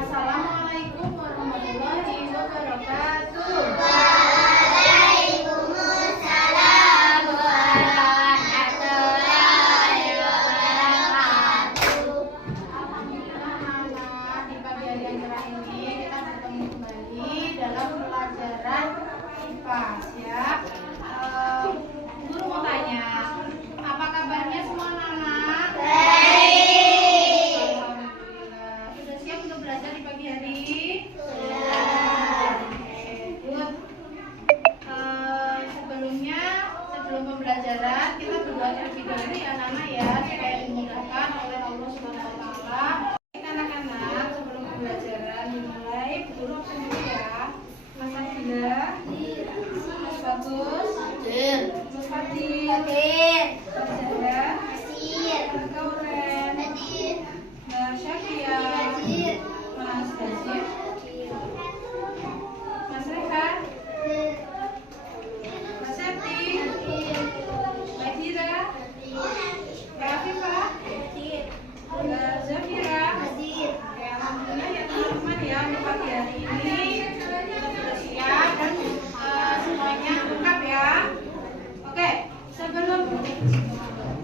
Assalamualaikum warahmatullahi wabarakatuh. Waalaikumsalam warahmatullahi wabarakatuh. Alhamdulillah anak, di pagi hari yang cerah ini kita bertemu kembali dalam pelajaran IPA ya. Guru mau tanya, apa kabarnya semua anak? Baik. Alhamdulillah. Sudah siap untuk belajar di pagi hari? Good. Sebelum pembelajaran kita berdoa terlebih dahulu ya anak-anak ya, supaya dimudahkan oleh Allah Subhanahu Wa Taala. Anak-anak sebelum pembelajaran dimulai, guru absen dulu ya. Mas Adila, Mas Bagus, Mas Fadil, Mas Janda, Mas Kauren, Mas Syafia, Mas Dazir, Mas Rehan, Mas Septi, Mbak Dira, Mbak Afifah, Mbak Zafira. Oke, alhamdulillah ya teman-teman ya, untuk pagi hari ini kita sudah siap dan semuanya lengkap ya. Oke, sebelum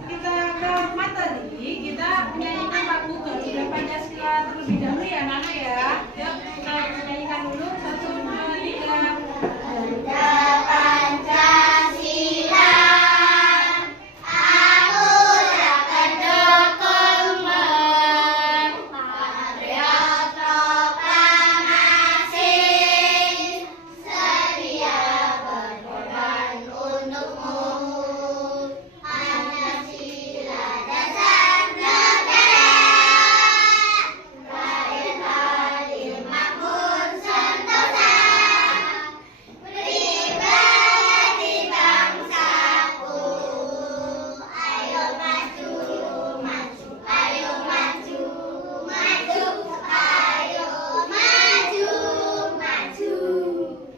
kita ke materi, kita menyanyikan lagu Garuda Pancasila terlebih dahulu ya Nana ya. Yuk, kita menyanyikan dulu 1, 2, 3. Garuda Pancasila, aku takkan dokumen patriot proklamasi, sedia berkorban untukmu. Pancasila dasar negara, rakyat adil makmur sentosa, pribadi bangsaku. Ayo maju, maju, ayo maju, maju, ayo maju, maju.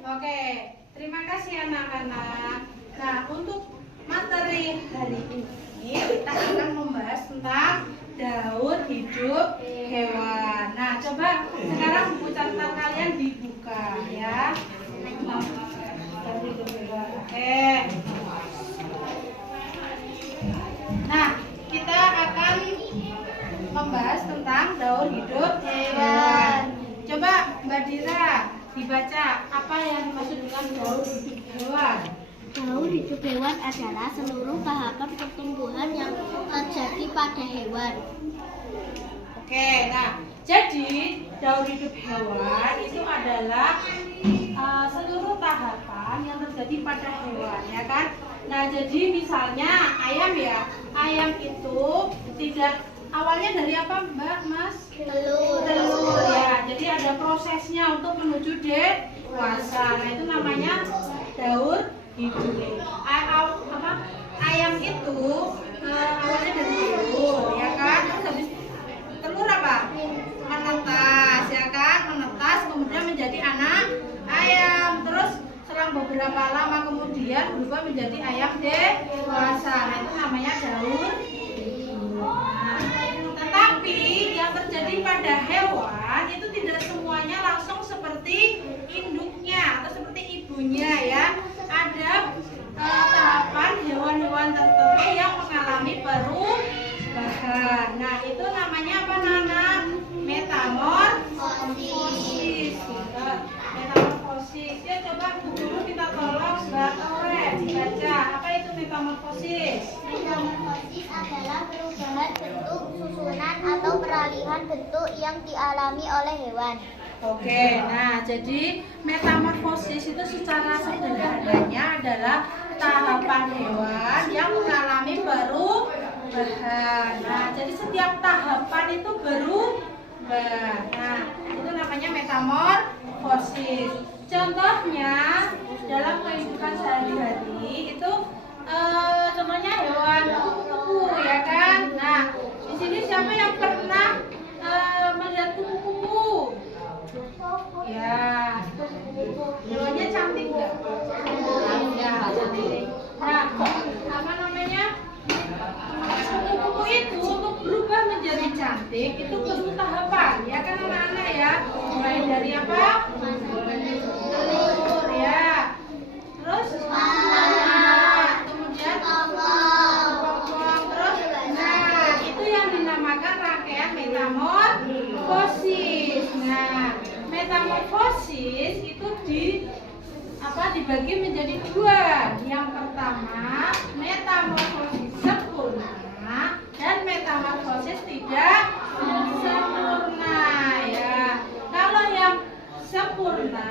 Oke, terima kasih anak-anak. Nah, untuk materi hari ini kita akan membahas tentang daur hidup hewan. Nah, coba sekarang buku catatan kalian dibuka ya. Daur hidup hewan. Oke. Nah, kita akan membahas tentang daur hidup hewan. Coba Mbak Dira dibaca apa yang dimaksud dengan daur hidup hewan. Daur hidup hewan adalah seluruh tahapan pertumbuhan yang terjadi pada hewan. Oke, nah jadi daur hidup hewan itu adalah seluruh tahapan yang terjadi pada hewan, ya kan? Nah jadi misalnya ayam ya, ayam itu tidak awalnya dari apa Mbak Mas? Telur ya. Jadi ada prosesnya untuk menuju dewasa. Nah itu namanya daur hidup. Ayam itu awalnya dari telur, ya kan? Terus habis telur apa? Menetas, ya kan? Menetas kemudian menjadi anak ayam. Terus selang beberapa lama kemudian berubah menjadi ayam dewasa. Nah itu namanya daur hidup. Nah, tetapi yang terjadi pada hewan itu tidak semuanya langsung seperti induknya atau seperti ibunya ya. Ada tahapan hewan-hewan tertentu yang mengalami perubahan. Nah itu namanya apa Nana? Metamorfosis. Metamorfosis. Ya coba dulu kita tolong Mbak Kauren dibaca apa itu metamorfosis. Metamorfosis adalah perubahan bentuk, susunan, atau peralihan bentuk yang dialami oleh hewan. Oke, nah jadi metamorfosis itu secara sederhananya adalah tahapan hewan yang mengalami perubahan. Nah, jadi setiap tahapan itu berubah. Nah, itu namanya metamorfosis. Contohnya dalam kehidupan sehari-hari itu contohnya hewan kupu-kupu ya kan. Nah, di sini siapa yang pernah melihat kupu-kupu? Ya, hewannya cantik nggak? Ya, cantik. Nah, apa namanya? Kupu-kupu itu untuk berubah menjadi cantik itu perlu tahapan, ya kan anak-anak ya? dari apa? Telur ya. Terus kemudian bokong. Terus nah itu yang dinamakan rangkaian metamorfosis. Nah, metamorfosis itu dibagi menjadi dua. Yang pertama metamorfosis sempurna dan metamorfosis tidak sempurna ya. Kalau yang sempurna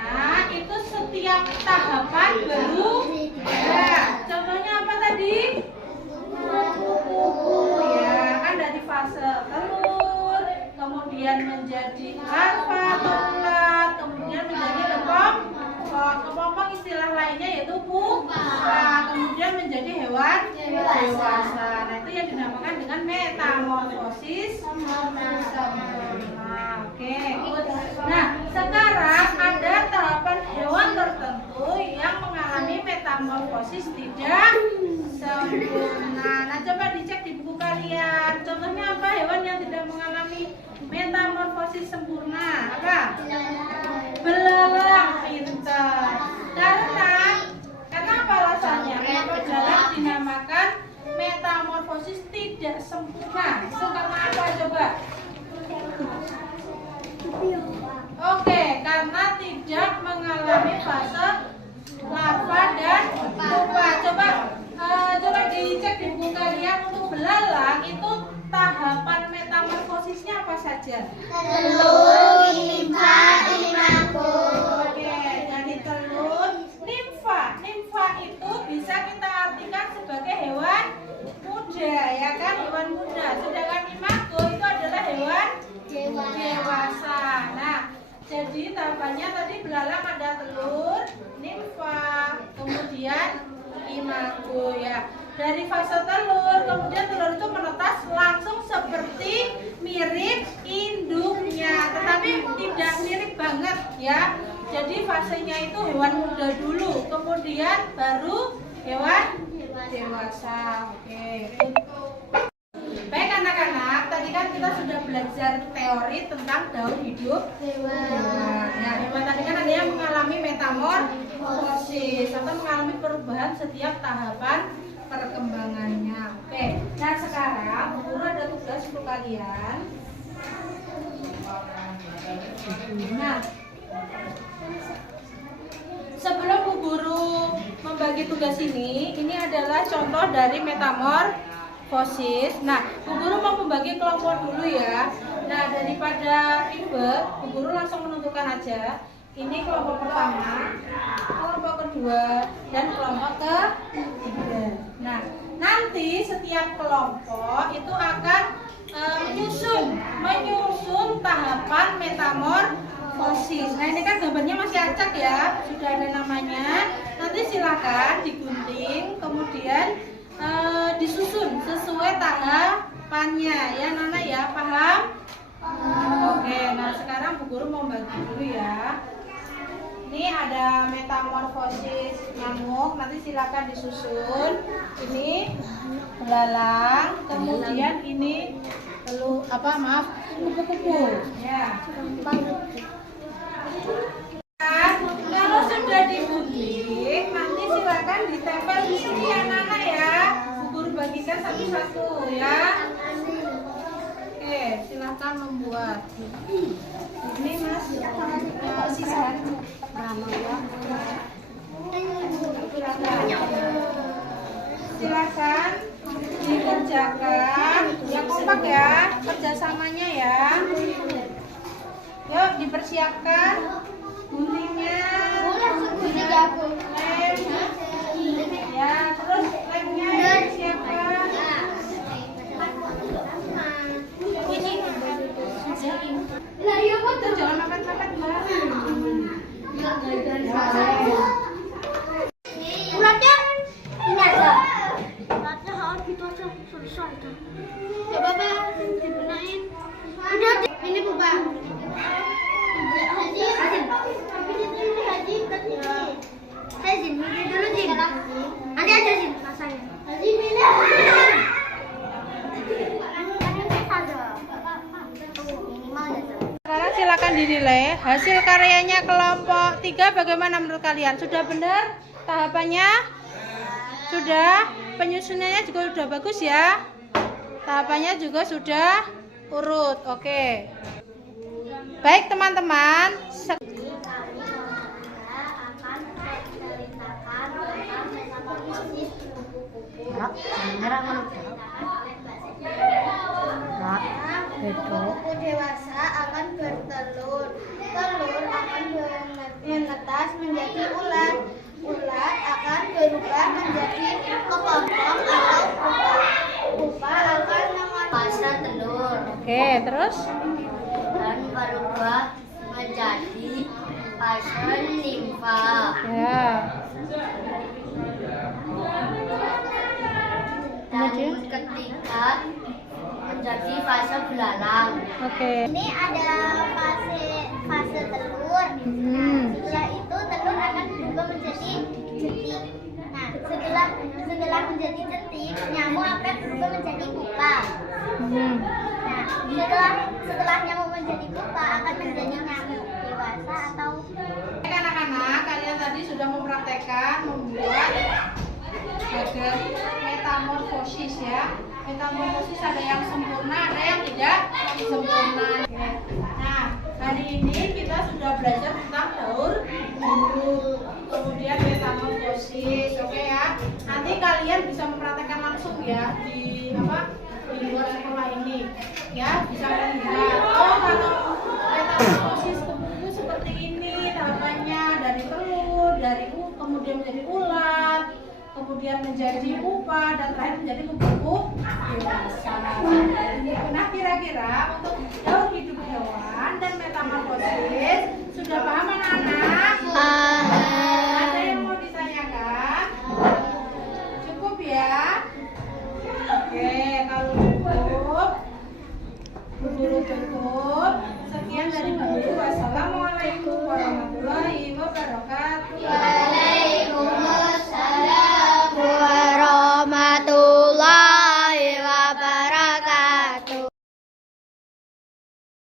itu setiap tahapan berubah. Contohnya apa tadi? Kuku ya, kan dari fase telur, kemudian menjadi larva atau ulat, kemudian menjadi kepompong istilah lainnya yaitu pupa, kemudian menjadi hewan dewasa. Nah itu yang dinamakan dengan metamorfosis sempurna. Oke. Nah sekarang ada tahapan hewan tertentu yang mengalami metamorfosis tidak sempurna. Nah coba dicek di buku kalian. Contohnya apa hewan yang tidak mengalami metamorfosis sempurna? Apa? Belalang. Pintar. Kenapa alasannya? Kenapa belalang dinamakan metamorfosis tidak sempurna? Itu karena apa coba? Oke, karena tidak mengalami fase larva dan pupa. Coba dicek di buku kalian untuk belalang itu tahapan metamorfosisnya apa saja? Telur, nimfa, imago. Oke, jadi telur, nimfa. Nimfa itu bisa kita artikan sebagai hewan muda, ya kan? Hewan muda. Sedangkan imago itu adalah hewan dewasa. Nah, jadi tahapannya tadi belalang ada telur, nimfa, kemudian imago ya. Dari fase telur, kemudian telur itu menetas langsung seperti mirip induknya, tetapi tidak mirip banget ya. Jadi fasenya itu hewan muda dulu, kemudian baru hewan dewasa. Oke. Baik anak-anak, tadi kan kita sudah belajar teori tentang daur hidup hewan. Nah, hewan tadi kan ada yang mengalami metamorfosis atau mengalami perubahan setiap tahapan perkembangannya. Oke, nah sekarang guru ada tugas untuk kalian. Nah, sebelum Bu Guru membagi tugas ini adalah contoh dari metamorfosis. Nah, Bu Guru mau membagi kelompok dulu ya. Nah, daripada ribet, Bu Guru langsung menentukan aja. Ini kelompok pertama, kelompok kedua, dan kelompok ketiga. Nah, nanti setiap kelompok itu akan menyusun tahapan metamorfosis. Nah, ini kan gambarnya masih acak ya, sudah ada namanya. Nanti silakan digunting, kemudian disusun sesuai tahapannya ya, Nana ya, paham? Oke, nah sekarang Bu Guru mau bagi dulu ya. Ini ada metamorfosis nyamuk, nanti silakan disusun. Ini belalang, kemudian ini kupu-kupu. Ya. Kalau sudah digunting, nanti silakan ditempel di sini ya Nana ya. Bu Guru bagikan satu-satu ya. Oke, silakan membuat. Ini Mas, sisakan silakan dikerjakan yang kompak ya, kerjasamanya ya. Yuk dipersiapkan guntingnya, lem ya, terus lemnya disiapkan. Jangan makan-makan Mbak. Ulatnya ini aja. Ulatnya harus gitu aja, selesai tuh. Gak apa-apa, dibenahin. Udah, ini Pupa. Haji, Hazin, milih dulu Jin. Nanti aja Jin, masanya. Haji milih. Sekarang silakan dinilai. menilai hasil karyanya kelompok 3 bagaimana menurut kalian? Sudah benar tahapannya? Sudah? Penyusunannya juga sudah bagus ya? Tahapannya juga sudah urut. Oke. Baik teman-teman. Kuku dewasa akan bertelur. Telur akan menetas menjadi ulat. Ulat akan berubah menjadi kepompong atau pupa. Pupa akan mengonsumsi telur. Oke, terus? Dan berubah menjadi fase limfa. Ya. Dan ketika menjadi fase belalang. Oke. Ini ada fase telur. Nah, setelah itu telur akan berubah menjadi jentik. Nah, setelah menjadi jentik, nyamuk akan berubah menjadi pupa. Nah, setelah nyamuk menjadi pupa akan menjadi nyamuk dewasa atau. Anak-anak, kalian tadi sudah mempraktekkan membuat ada metamorfosis ya. Metamorfosis ada yang sempurna, ada yang tidak sempurna. Nah, hari ini kita sudah belajar tentang daur guru, kemudian metamorfosis, oke ya. Nanti kalian bisa mempraktekkan langsung ya di luar sekolah ini, ya bisa melihat. Oh, kalau metamorfosis itu seperti ini tahapannya, dari telur, kemudian menjadi ulat, kemudian menjadi pupa, dan terakhir menjadi kuku dewasa. Nah, kira-kira untuk daur hidup hewan dan metamorfosis sudah paham anak-anak? Ada yang mau ditanyakan? Cukup ya.